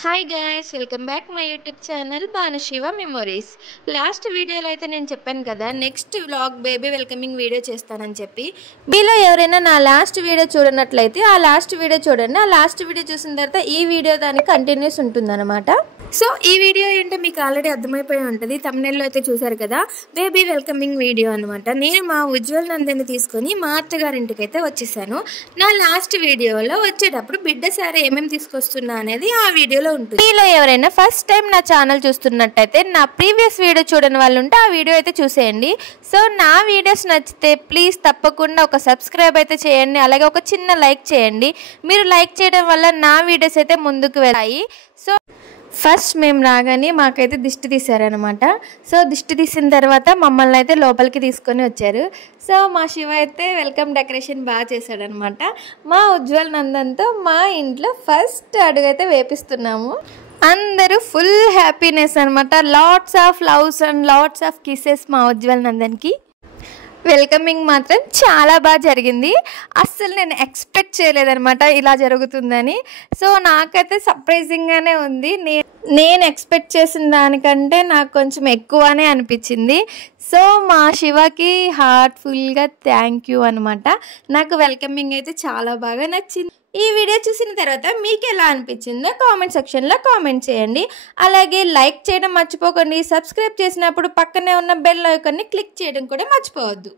Hi guys, welcome back my YouTube channel Bhanushiva memories. Last వీడియోలో అయితే నేను చెప్పాను కదా, next vlog baby welcoming video చేస్తానని చెప్పి. మీలో ఎవరైనా నా లాస్ట్ వీడియో చూడనట్లయితే ఆ లాస్ట్ వీడియో చూడండి. ఆ లాస్ట్ వీడియో చూసిన తర్వాత ఈ వీడియో దానికి కంటిన్యూస్ ఉంటుందన్నమాట. సో ఈ వీడియో ఏంటో మీకు ఆల్రెడీ అర్థమైపోయి ఉంటుంది. తమ్నెల్లో అయితే చూసారు కదా, బేబీ వెల్కమింగ్ వీడియో అనమాట. నేను మా ఉజ్వల్ నందని తీసుకొని మా అత్తగారింటికి అయితే వచ్చేసాను. నా లాస్ట్ వీడియోలో వచ్చేటప్పుడు బిడ్డ సారీ ఏమేమి తీసుకొస్తున్నా అనేది ఆ వీడియోలో ఉంటుంది. మీలో ఎవరైనా ఫస్ట్ టైం నా ఛానల్ చూస్తున్నట్టయితే నా ప్రీవియస్ వీడియో చూడని వాళ్ళు ఉంటే ఆ వీడియో అయితే చూసేయండి. సో నా వీడియోస్ నచ్చితే ప్లీజ్ తప్పకుండా ఒక సబ్స్క్రైబ్ అయితే చేయండి, అలాగే ఒక చిన్న లైక్ చేయండి. మీరు లైక్ చేయడం వల్ల నా వీడియోస్ అయితే ముందుకు వెళ్ళాయి. సో ఫస్ట్ మేము రాగానే మాకైతే దిష్టి తీశారనమాట. సో దిష్టి తీసిన తర్వాత మమ్మల్ని అయితే లోపలికి తీసుకొని వచ్చారు. సో మా శివ అయితే వెల్కమ్ డెకరేషన్ బాగా చేశాడనమాట. మా ఉజ్వల్ నందన్తో మా ఇంట్లో ఫస్ట్ అడుగైతే వేపిస్తున్నాము. అందరూ ఫుల్ హ్యాపీనెస్ అనమాట. Lots of loves and lots of kisses మా ఉజ్వల్ నందన్కి. వెల్కమింగ్ మాత్రం చాలా బాగా జరిగింది. అస్సలు నేను ఎక్స్పెక్ట్ చేయలేదనమాట ఇలా జరుగుతుందని. సో నాకైతే సర్ప్రైజింగ్గానే ఉంది. నేను ఎక్స్పెక్ట్ చేసిన దానికంటే నాకు కొంచెం ఎక్కువనే అనిపించింది. సో మా శివకి హార్ట్ఫుల్గా థ్యాంక్ యూ అనమాట. నాకు వెల్కమింగ్ అయితే చాలా బాగా నచ్చింది. ఈ వీడియో చూసిన తర్వాత మీకు ఎలా అనిపించిందో కామెంట్ సెక్షన్లో కామెంట్ చేయండి. అలాగే లైక్ చేయడం మర్చిపోకండి. సబ్స్క్రైబ్ చేసినప్పుడు పక్కనే ఉన్న బెల్ ఐకాన్ని క్లిక్ చేయడం కూడా మర్చిపోవద్దు.